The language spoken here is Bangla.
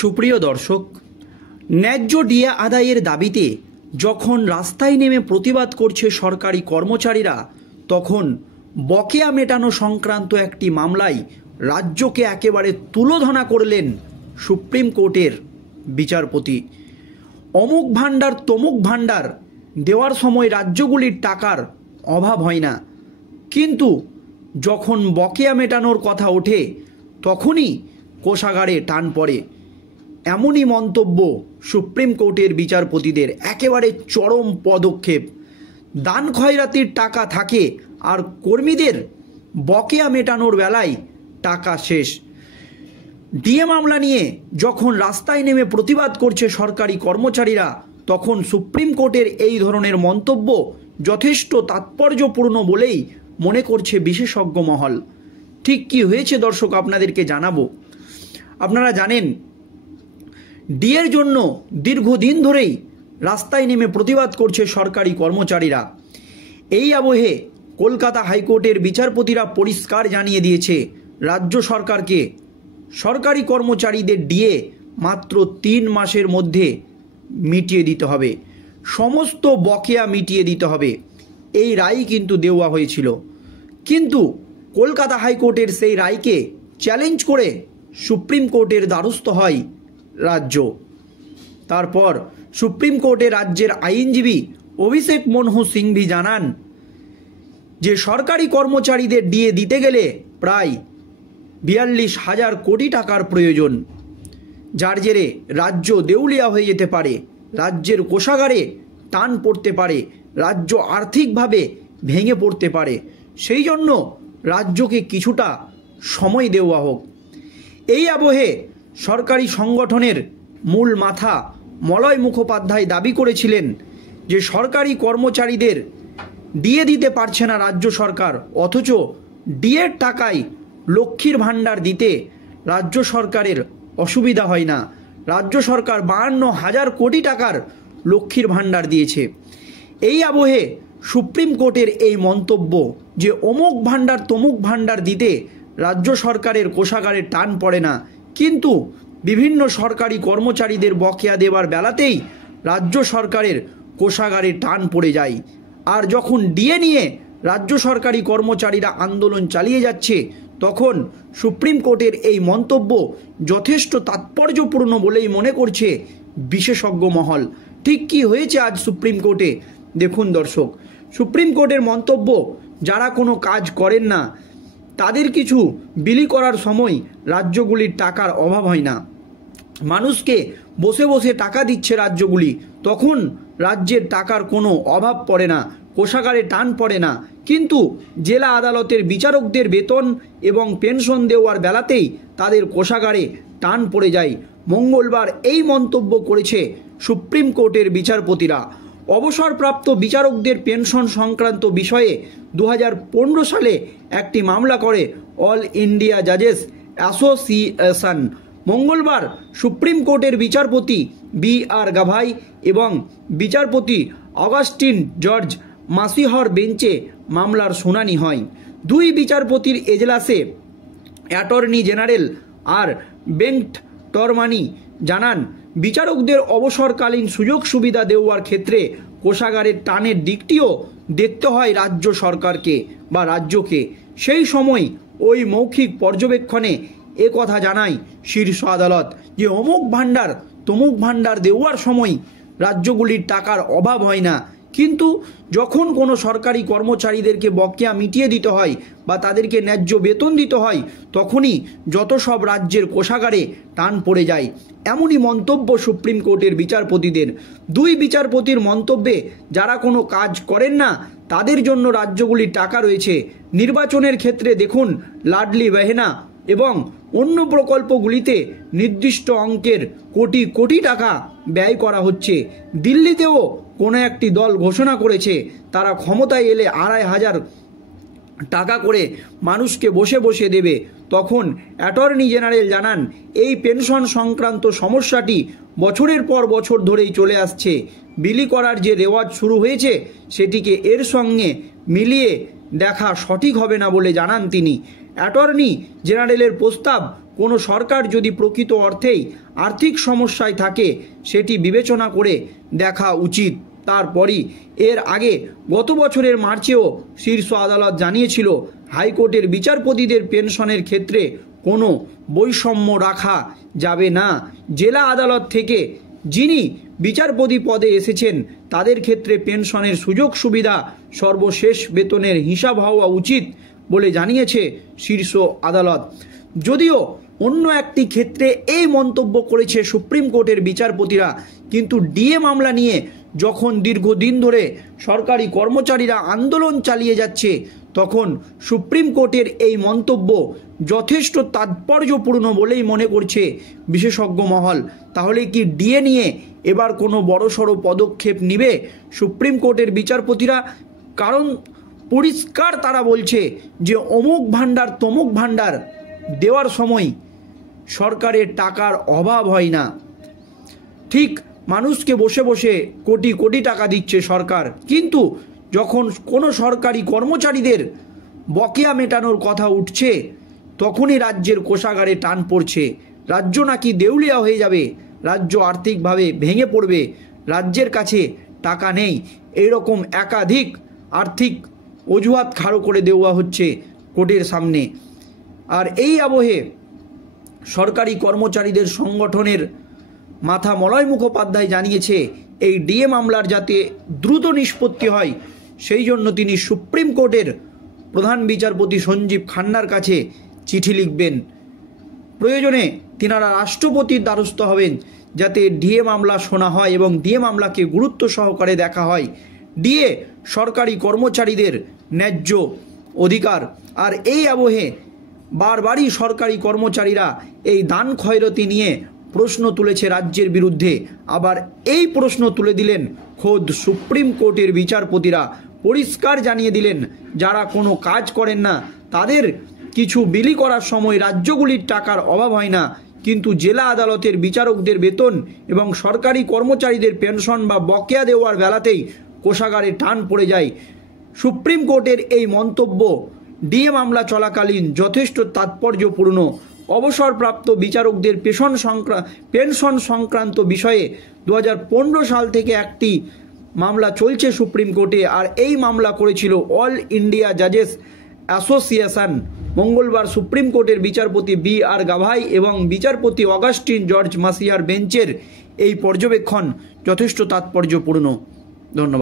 সুপ্রিয় দর্শক, ন্যায্য ডিএ আদায়ের দাবিতে যখন রাস্তায় নেমে প্রতিবাদ করছে সরকারি কর্মচারীরা, তখন বকেয়া মেটানো সংক্রান্ত একটি মামলায় রাজ্যকে একেবারে তুলোধনা করলেন সুপ্রিম কোর্টের বিচারপতি। অমুক ভাণ্ডার তমুক ভাণ্ডার দেওয়ার সময় রাজ্যগুলির টাকার অভাব হয় না, কিন্তু যখন বকেয়া মেটানোর কথা ওঠে তখনই কোষাগারে টান পড়ে। এমনই মন্তব্য সুপ্রিম কোর্টের বিচারপতিদের। একেবারে চরম পদক্ষেপ। দান খয়রাতির টাকা থাকে আর কর্মীদের বকেয়া মেটানোর বেলায় টাকা শেষ। ডিএ মামলা নিয়ে যখন রাস্তায় নেমে প্রতিবাদ করছে সরকারি কর্মচারীরা, তখন সুপ্রিম কোর্টের এই ধরনের মন্তব্য যথেষ্ট তাৎপর্যপূর্ণ বলেই মনে করছে বিশেষজ্ঞ মহল। ঠিক কি হয়েছে দর্শক আপনাদেরকে জানাবো। আপনারা জানেন, ডিএর জন্য দীর্ঘদিন ধরেই রাস্তায় নেমে প্রতিবাদ করছে সরকারি কর্মচারীরা। এই আবহে কলকাতা হাইকোর্টের বিচারপতিরা পরিষ্কার জানিয়ে দিয়েছে রাজ্য সরকারকে, সরকারি কর্মচারীদের ডিএ মাত্র 3 মাসের মধ্যে মিটিয়ে দিতে হবে, সমস্ত বকেয়া মিটিয়ে দিতে হবে। এই রায় কিন্তু দেওয়া হয়েছিল, কিন্তু কলকাতা হাইকোর্টের সেই রায়কে চ্যালেঞ্জ করে সুপ্রিম কোর্টের দ্বারস্থ হয় রাজ্য। তারপর সুপ্রিম কোর্টে রাজ্যের আইনজীবী অভিষেক মনহু সিংভি জানান যে সরকারি কর্মচারীদের ডিএ দিতে গেলে প্রায় 42,000 কোটি টাকার প্রয়োজন, যার জেরে রাজ্য দেউলিয়া হয়ে যেতে পারে, রাজ্যের কোষাগারে টান পড়তে পারে, রাজ্য আর্থিকভাবে ভেঙে পড়তে পারে। সেই জন্য রাজ্যকে কিছুটা সময় দেওয়া হোক। এই আবহে সরকারি সংগঠনের মূল মাথা মলয় মুখোপাধ্যায় দাবি করেছিলেন যে সরকারি কর্মচারীদের ডিএ দিতে পারছে না রাজ্য সরকার, অথচ ডিএর টাকায় লক্ষ্মীর ভাণ্ডার দিতে রাজ্য সরকারের অসুবিধা হয় না। রাজ্য সরকার 52,000 কোটি টাকার লক্ষ্মীর ভাণ্ডার দিয়েছে। এই আবহে সুপ্রিম কোর্টের এই মন্তব্য যে অমুক ভাণ্ডার তমুক ভাণ্ডার দিতে রাজ্য সরকারের কোষাগারে টান পড়ে না, কিন্তু বিভিন্ন সরকারি কর্মচারীদের বকেয়া দেওয়ার বেলাতেই রাজ্য সরকারের কোষাগারে টান পড়ে যায়। আর যখন ডিএ নিয়ে রাজ্য সরকারি কর্মচারীরা আন্দোলন চালিয়ে যাচ্ছে, তখন সুপ্রিম কোর্টের এই মন্তব্য যথেষ্ট তাৎপর্যপূর্ণ বলেই মনে করছে বিশেষজ্ঞ মহল। ঠিক কি হয়েছে আজ সুপ্রিম কোর্টে দেখুন দর্শক। সুপ্রিম কোর্টের মন্তব্য, যারা কোনো কাজ করেন না তাদের কিছু বিলি করার সময় রাজ্যগুলির টাকার অভাব হয় না, মানুষকে বসে বসে টাকা দিচ্ছে রাজ্যগুলি, তখন রাজ্যের টাকার কোনো অভাব পড়ে না, কোষাগারে টান পড়ে না। কিন্তু জেলা আদালতের বিচারকদের বেতন এবং পেনশন দেওয়ার বেলাতেই তাদের কোষাগারে টান পড়ে যায়। মঙ্গলবার এই মন্তব্য করেছে সুপ্রিম কোর্টের বিচারপতিরা। অবসরপ্রাপ্ত বিচারকদের পেনশন সংক্রান্ত বিষয়ে 2015 সালে একটি মামলা করে অল ইন্ডিয়া জাজেস অ্যাসোসিয়েশন। মঙ্গলবার সুপ্রিম কোর্টের বিচারপতি BR গাভাই এবং বিচারপতি অগাস্টিন জর্জ মাসিহর বেঞ্চে মামলার শুনানি হয়। 2 বিচারপতির এজলাসে অ্যাটর্নি জেনারেল আর বেঙ্কটরমানি জানান, বিচারকদের অবসরকালীন সুযোগ সুবিধা দেওয়ার ক্ষেত্রে কোষাগারের টানের দিকটিও দেখতে হয় রাজ্য সরকারকে বা রাজ্যকে। সেই সময় ওই মৌখিক পর্যবেক্ষণে কথা জানায় শীর্ষ আদালত যে অমুক ভাণ্ডার তমুক ভাণ্ডার দেওয়ার সময় রাজ্যগুলির টাকার অভাব হয় না, কিন্তু যখন কোনো সরকারি কর্মচারীদেরকে বকেয়া মিটিয়ে দিতে হয় বা তাদেরকে ন্যায্য বেতন দিতে হয়, তখনই যত সব রাজ্যের কোষাগারে টান পড়ে যায়। এমনই মন্তব্য সুপ্রিম কোর্টের বিচারপতিদের। 2 বিচারপতির মন্তব্যে যারা কোনো কাজ করেন না তাদের জন্য রাজ্যগুলির টাকা রয়েছে। নির্বাচনের ক্ষেত্রে দেখুন, লাডলি বেহেনা এবং অন্য প্রকল্পগুলিতে নির্দিষ্ট অঙ্কের কোটি কোটি টাকা ব্যয় করা হচ্ছে। দিল্লিতেও কোনো একটি দল ঘোষণা করেছে তারা ক্ষমতায় এলে 2,500 টাকা করে মানুষকে বসে বসে দেবে। তখন অ্যাটর্নি জেনারেল জানান, এই পেনশন সংক্রান্ত সমস্যাটি বছরের পর বছর ধরেই চলে আসছে। বিলি করার যে রেওয়াজ শুরু হয়েছে সেটিকে এর সঙ্গে মিলিয়ে দেখা সঠিক হবে না বলে জানান তিনি। অ্যাটর্নি জেনারেলের প্রস্তাব কোনো সরকার যদি প্রকৃত অর্থেই আর্থিক সমস্যায় থাকে সেটি বিবেচনা করে দেখা উচিত। তারপরই এর আগে গত বছরের মার্চেও শীর্ষ আদালত জানিয়েছিল হাইকোর্টের বিচারপতিদের পেনশনের ক্ষেত্রে কোনো বৈষম্য রাখা যাবে না। জেলা আদালত থেকে যিনি বিচারপতি পদে এসেছেন তাদের ক্ষেত্রে পেনশনের সুযোগ সুবিধা সর্বশেষ বেতনের হিসাব হওয়া উচিত বলে জানিয়েছে শীর্ষ আদালত। যদিও অন্য একটি ক্ষেত্রে এই মন্তব্য করেছে সুপ্রিম কোর্টের বিচারপতিরা, কিন্তু ডিএ মামলা নিয়ে যখন দীর্ঘদিন ধরে সরকারি কর্মচারীরা আন্দোলন চালিয়ে যাচ্ছে তখন সুপ্রিম কোর্টের এই মন্তব্য যথেষ্ট তাৎপর্যপূর্ণ বলেই মনে করছে বিশেষজ্ঞ মহল। তাহলে কি ডিএ নিয়ে এবার কোনো বড়সড় পদক্ষেপ নেবে সুপ্রিম কোর্টের বিচারপতিরা? কারণ পরিষ্কার তারা বলছে যে অমুক ভাণ্ডার তমুক ভাণ্ডার দেওয়ার সময় সরকারের টাকার অভাব হয় না। ঠিক মানুষকে বসে বসে কোটি কোটি টাকা দিচ্ছে সরকার, কিন্তু যখন কোনো সরকারি কর্মচারীদের বকেয়া মেটানোর কথা উঠছে তখনই রাজ্যের কোষাগারে টান পড়ছে। রাজ্য নাকি দেউলিয়া হয়ে যাবে, রাজ্য আর্থিকভাবে ভেঙে পড়বে, রাজ্যের কাছে টাকা নেই, এইরকম একাধিক আর্থিক অজুহাত খাড়ো করে দেওয়া হচ্ছে কোর্টের সামনে। আর এই আবহে সরকারি কর্মচারীদের সংগঠনের মাথা মলয় মুখোপাধ্যায় জানিয়েছে এই ডিএ মামলার যাতে দ্রুত নিষ্পত্তি হয় সেই জন্য তিনি সুপ্রিম কোর্টের প্রধান বিচারপতি সঞ্জীব খান্নার কাছে চিঠি লিখবেন। প্রয়োজনে তিনারা রাষ্ট্রপতির দ্বারস্থ হবেন যাতে ডিএ মামলা শোনা হয় এবং ডিএ মামলাকে গুরুত্ব সহকারে দেখা হয়। ডিএ সরকারি কর্মচারীদের ন্যায্য অধিকার। আর এই আবহে বারবারই সরকারি কর্মচারীরা এই দান খয়রতি নিয়ে প্রশ্ন তুলেছে রাজ্যের বিরুদ্ধে। আবার এই প্রশ্ন তুলে দিলেন খোদ সুপ্রিম কোর্টের বিচারপতিরা, পরিষ্কার জানিয়ে দিলেন যারা কোনো কাজ করেন না তাদের কিছু বিলি করার সময় রাজ্যগুলির টাকার অভাব হয় না, কিন্তু জেলা আদালতের বিচারকদের বেতন এবং সরকারি কর্মচারীদের পেনশন বা বকেয়া দেওয়ার বেলাতেই কোষাগারে টান পড়ে যায়। সুপ্রিম কোর্টের এই মন্তব্য ডিএ মামলা চলাকালীন যথেষ্ট তাৎপর্যপূর্ণ। অবসরপ্রাপ্ত বিচারকদের পেনশন সংক্রান্ত বিষয়ে 2015 সাল থেকে একটি মামলা চলছে সুপ্রিম কোর্টে, আর এই মামলা করেছিল অল ইন্ডিয়া জাজেস অ্যাসোসিয়েশন। মঙ্গলবার সুপ্রিম কোর্টের বিচারপতি বি.আর. গাভাই এবং বিচারপতি অগাস্টিন জর্জ মাসিয়ার বেঞ্চের এই পর্যবেক্ষণ যথেষ্ট তাৎপর্যপূর্ণ। ধন্যবাদ।